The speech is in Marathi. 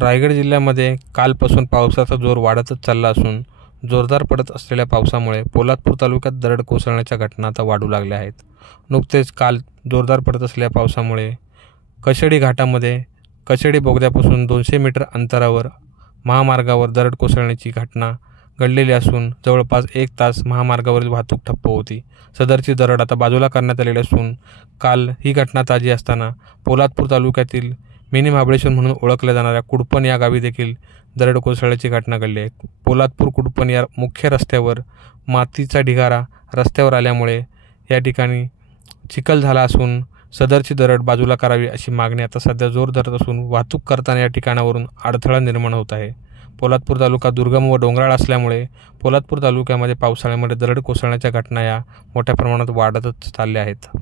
रायगड जिल्ह्यामध्ये कालपासून पावसाचा जोर वाढतच चालला असून जोरदार पडत असलेल्या पावसामुळे पोलादपूर तालुक्यात दरड कोसळण्याच्या घटना आता वाढू लागल्या आहेत. नुकतेच काल जोरदार पडत असलेल्या पावसामुळे कशेडी घाटामध्ये कशेडी बोगद्यापासून 200 मीटर अंतरावर महामार्गावर दरड कोसळण्याची घटना घडलेली असून जवळपास 1 तास महामार्गावरील वाहतूक ठप्प होती. सदरची दरड आता बाजूला करण्यात आलेली असून काल ही घटना ताजी असताना पोलादपूर तालुक्यातील मिनी महाबळेश्वर म्हणून ओळखल्या जाणाऱ्या कुडपण या गावी देखील दरड कोसळल्याची घटना घडली आहे. पोलादपूर कुडपण या मुख्य रस्त्यावर मातीचा ढिगारा रस्त्यावर आल्यामुळे या ठिकाणी चिखल झाला असून सदरची दरड बाजूला करावी अशी मागणी आता सध्या जोर धरत असून वाहतूक करताना या ठिकाणावरून अडथळा निर्माण होत आहे. पोलादपूर तालुका दुर्गम व डोंगराळ असल्यामुळे पोलादपूर तालुक्यामध्ये पावसाळ्यामध्ये दरड कोसळण्याच्या घटना या मोठ्या प्रमाणात वाढतच चालल्या आहेत.